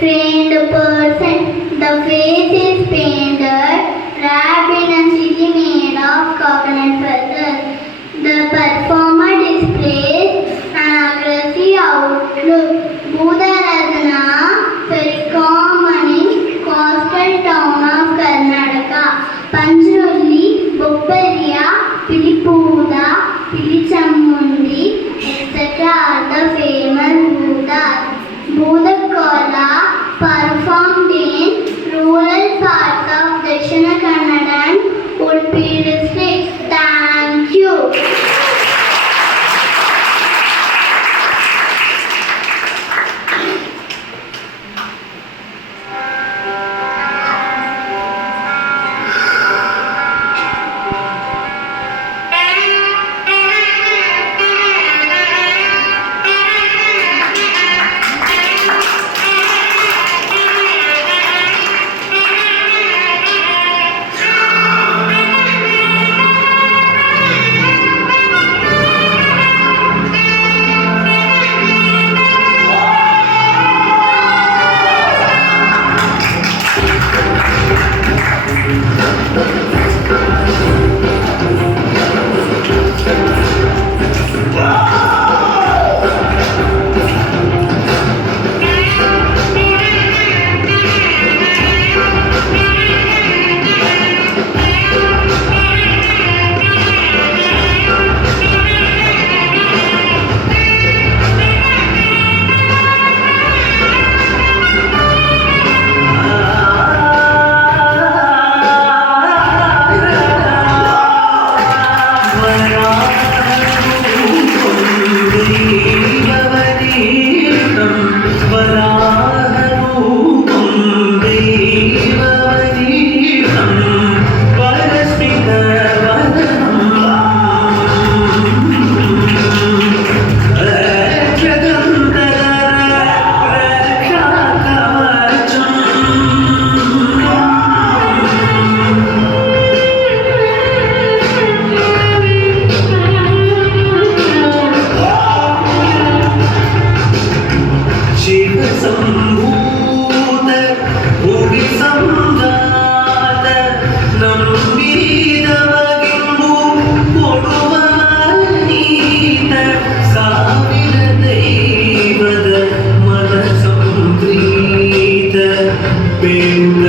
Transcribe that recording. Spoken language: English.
trained person. The face is painted, wrapped in a city made of coconut feathers. The performer displays an aggressive outlook. Budaratna, Perikomani, coastal town of Karnataka. Panjrulli, Boppaliya, Pilipuda, Pilichammundi, etc. are the famous Budas. Budakola performed in rural parts of Dakshina Kannada and Udupi districts. Thank you. Been